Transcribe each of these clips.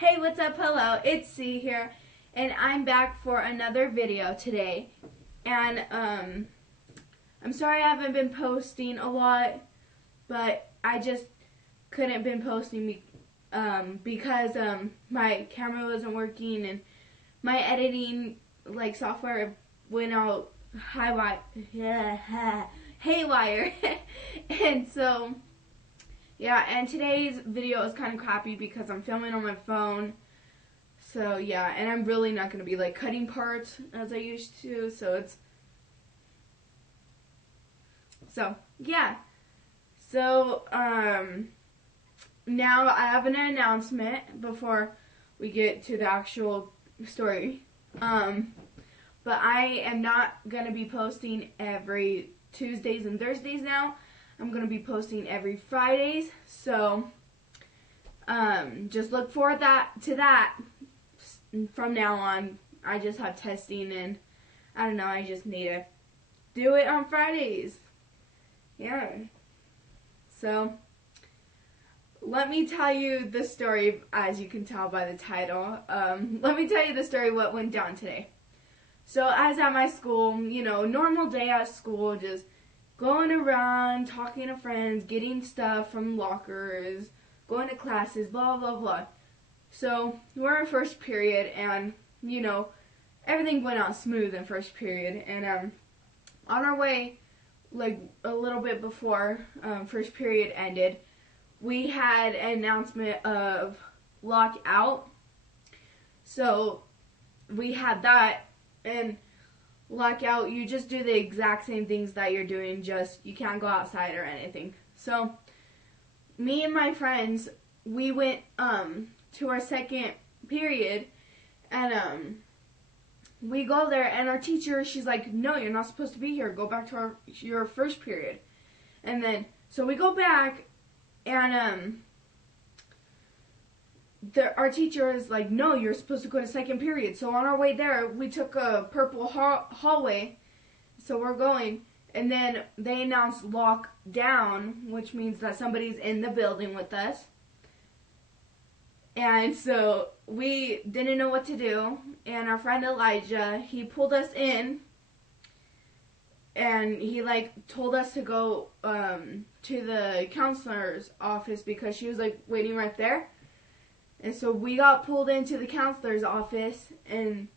Hey, what's up? Hello, it's C here, and I'm back for another video today. And I'm sorry I haven't been posting a lot, but I just couldn't been posting because my camera wasn't working and my editing software went out haywire. And so yeah, and today's video is kind of crappy because I'm filming on my phone. So yeah, and I'm really not going to be cutting parts as I used to. So yeah. So now I have an announcement before we get to the actual story. But I am not going to be posting every Tuesdays and Thursdays now. I'm going to be posting every Fridays, so just look forward to that from now on. I just have testing, and I don't know, I just need to do it on Fridays. Yeah. So let me tell you the story, as you can tell by the title. Let me tell you the story what went down today. So as at my school, you know, normal day at school, just going around, talking to friends, getting stuff from lockers, going to classes, blah, blah, blah. So we're in first period, and, you know, everything went out smooth in first period. And on our way, a little bit before first period ended, we had an announcement of lockout. So we had that, and lockout, you just do the exact same things that you're doing, just you can't go outside or anything. So me and my friends, we went to our second period, and we go there, and our teacher, she's like, no, you're not supposed to be here, go back to your first period. And then so we go back, and our teacher is like, no, you're supposed to go to second period. So on our way there, we took a purple hallway. So we're going, and then they announced lockdown, which means that somebody's in the building with us. And so we didn't know what to do. And our friend Elijah, he pulled us in, and he told us to go to the counselor's office because she was waiting right there. And so we got pulled into the counselor's office, and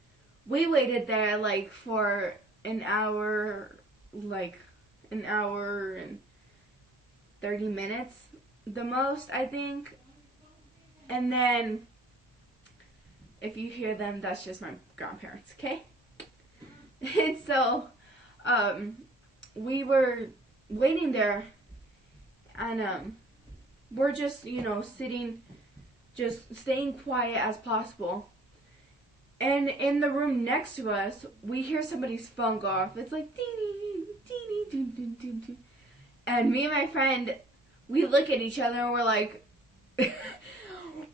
we waited there for an hour and 30 minutes the most, I think. And then if you hear them, that's just my grandparents, okay? And so we were waiting there, and we're just, you know, sitting, just staying quiet as possible. And in the room next to us, we hear somebody's phone go off. It's like, ding, ding, ding, ding, ding, ding. And me and my friend, we look at each other, and we're like,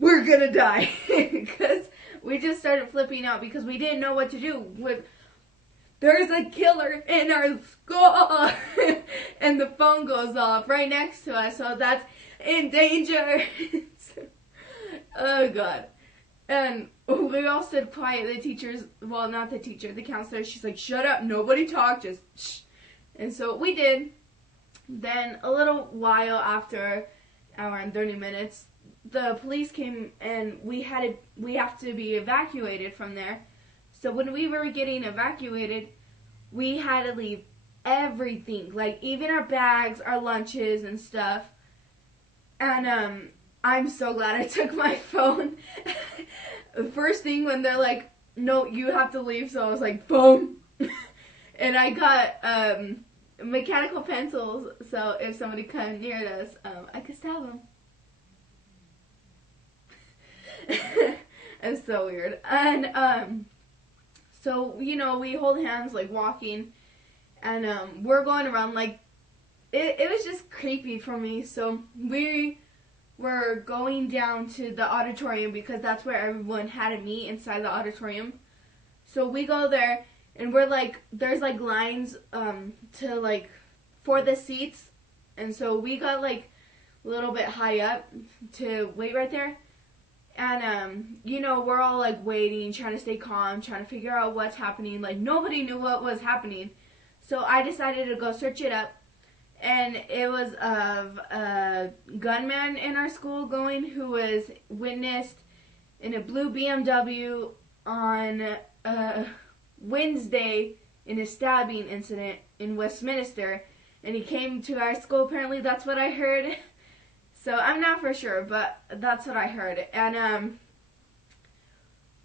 we're gonna die. Because we just started flipping out because we didn't know what to do. There's a killer in our school. And the phone goes off right next to us, so that's in danger. Oh God. And we all stood quiet. The teachers, well, not the teacher, the counselor, she's like, shut up, nobody talk, just shh. And so we did. Then a little while after, hour and 30 minutes, the police came, and we have to be evacuated from there. So when we were getting evacuated, we had to leave everything, even our bags, our lunches and stuff. And I'm so glad I took my phone. The first thing when they're like, no, you have to leave, so I was like, boom. And I got mechanical pencils, so if somebody come near us, I could stab them. It's so weird. And so, you know, we hold hands walking, and we're going around it was just creepy for me. So we're going down to the auditorium because that's where everyone had to meet, inside the auditorium. So we go there, and we're there's lines to for the seats, and so we got a little bit high up to wait right there. And, you know, we're all like waiting, trying to stay calm, trying to figure out what's happening. Like, nobody knew what was happening. So I decided to go search it up. And it was of a gunman in our school who was witnessed in a blue BMW on Wednesday in a stabbing incident in Westminster. And he came to our school, apparently. That's what I heard. So I'm not for sure, but that's what I heard. And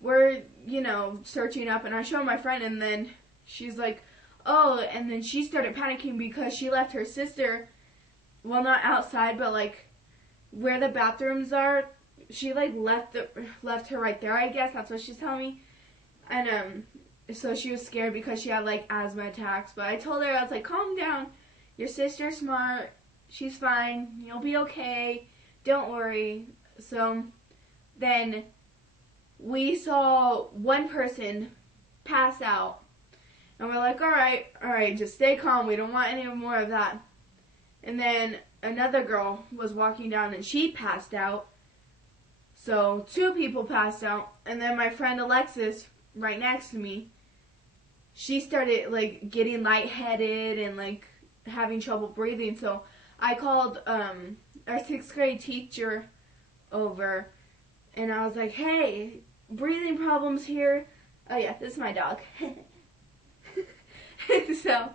we're, you know, searching up, and I show my friend, and then she's like, oh, and then she started panicking because she left her sister, well, not outside, but like where the bathrooms are. She like left her right there, I guess. That's what she's telling me. And so she was scared because she had like asthma attacks. But I told her, I was like, calm down. Your sister's smart. She's fine. You'll be okay. Don't worry. So then we saw one person pass out. And we're like, all right, just stay calm. We don't want any more of that. And then another girl was walking down and she passed out. So 2 people passed out. And then my friend Alexis, right next to me, she started like getting lightheaded and like having trouble breathing. So I called our 6th grade teacher over, and I was like, hey, breathing problems here. Oh yeah, this is my dog. So,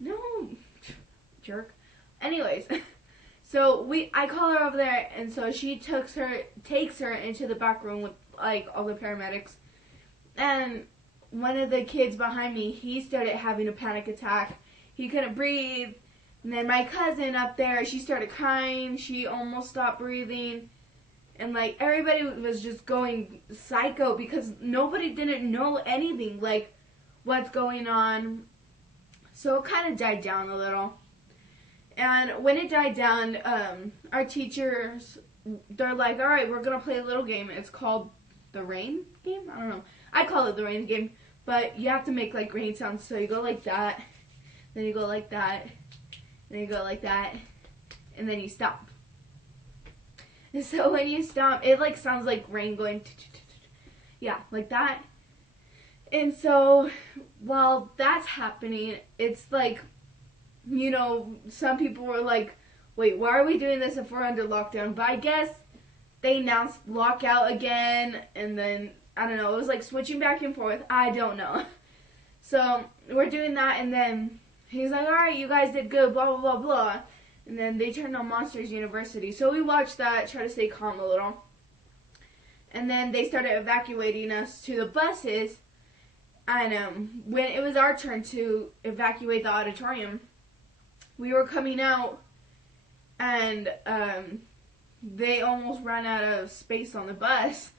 no, jerk. Anyways, so I call her over there, and so she takes her into the back room with like all the paramedics. And one of the kids behind me, he started having a panic attack. He couldn't breathe. And then my cousin up there, she started crying. She almost stopped breathing. And like everybody was just going psycho because nobody didn't know anything, like what's going on. So it kind of died down a little. And when it died down, our teachers, they're like, all right, we're going to play a little game. It's called the rain game? I don't know. I call it the rain game. But you have to make like rain sounds. So you go like that. Then you go like that. And then you go like that. And then you stop. And so when you stop, it like sounds like rain going. Yeah, like that. And so while that's happening, it's like, you know, some people were like, wait, why are we doing this if we're under lockdown? But I guess they announced lockout again, and then, I don't know, it was like switching back and forth. I don't know. So we're doing that, and then he's like, all right, you guys did good, blah, blah, blah, blah. And then they turned on Monsters University. So we watched that, try to stay calm a little. And then they started evacuating us to the buses. And when it was our turn to evacuate the auditorium, we were coming out, and they almost ran out of space on the bus.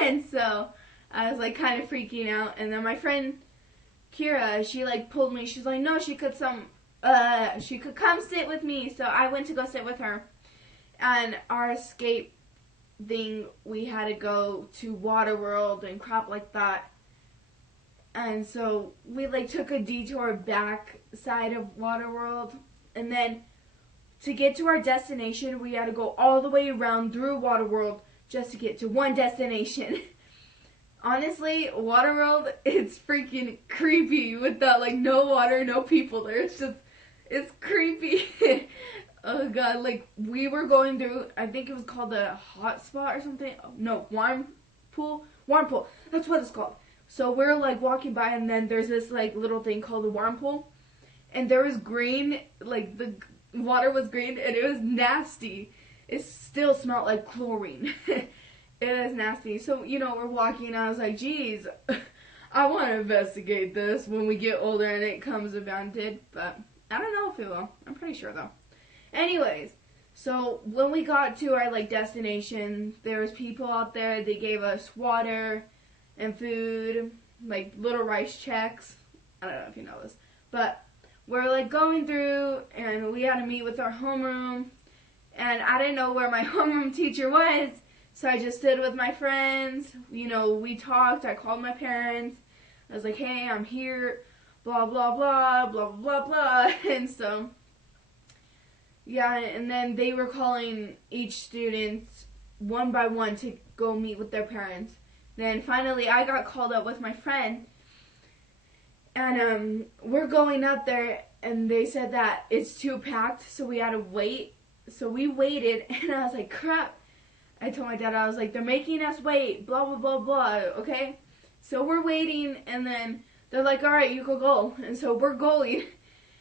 And so I was like kind of freaking out. And then my friend Kira, she like pulled me. She's like, no, she could come sit with me. So I went to go sit with her. And our escape thing, we had to go to Waterworld and crap like that. And so we like took a detour back side of Waterworld. And then to get to our destination, we had to go all the way around through Waterworld just to get to one destination. Honestly, Waterworld, it's freaking creepy with that like no water, no people there. It's creepy. Oh god, like we were going through, I think it was called a hot spot or something. No, warm pool. That's what it's called. So we're like walking by, and then there's this like little thing called the warm pool, and there was green, like the water was green, and it was nasty. It still smelled like chlorine. It was nasty. So, you know, we're walking, and I was like, geez, I want to investigate this when we get older and it comes abandoned, but I don't know if it will. I'm pretty sure though. Anyways, so when we got to our like destination, there was people out there. They gave us water and food, like little rice checks. I don't know if you know this, but we're like going through, and we had to meet with our homeroom, and I didn't know where my homeroom teacher was, so I just stood with my friends. You know, we talked. I called my parents. I was like, hey, I'm here, blah blah blah blah blah blah. And so yeah, and then they were calling each student one by one to go meet with their parents. Then finally I got called up with my friend, and we're going up there, and they said that it's too packed, so we had to wait. So we waited, and I was like, crap. I told my dad, I was like, they're making us wait, blah, blah, blah, blah, okay? So we're waiting, and then they're like, all right, you can go. And so we're going,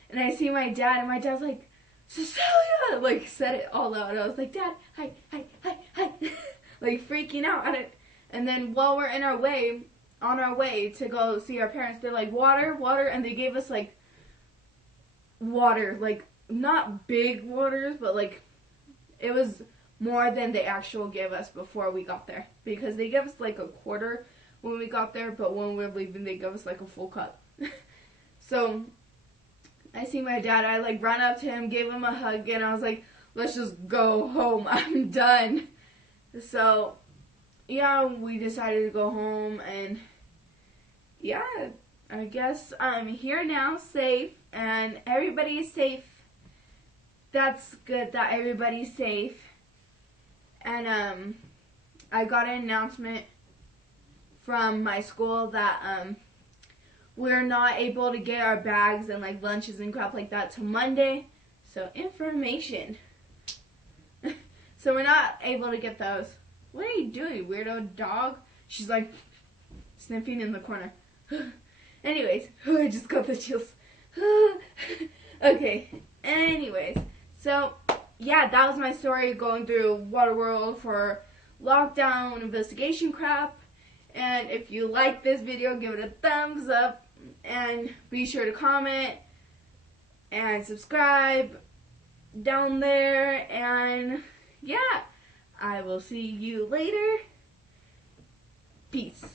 and I see my dad, and my dad's like, Cecilia, like, said it all out. I was like, Dad, hi, hi, hi, hi, like, freaking out at it. And then while we're on our way to go see our parents, they're like, water, water, and they gave us, like, water, like, not big waters, but, like, it was more than they actually gave us before we got there, because they gave us, like, a quarter when we got there, but when we were leaving, they gave us, like, a full cup. So I see my dad, I, like, ran up to him, gave him a hug, and I was like, let's just go home, I'm done. So yeah, we decided to go home, and yeah, I guess I'm here now, safe, and everybody's safe. That's good that everybody's safe. And I got an announcement from my school that we're not able to get our bags and, like, lunches and crap like that till Monday. So information. So we're not able to get those. What are you doing, weirdo dog? She's like sniffing in the corner. Anyways, I just got the chills. Okay, anyways, so yeah, that was my story going through Waterworld for lockdown investigation crap. And if you like this video, give it a thumbs up, and be sure to comment and subscribe down there, and yeah, I will see you later. Peace.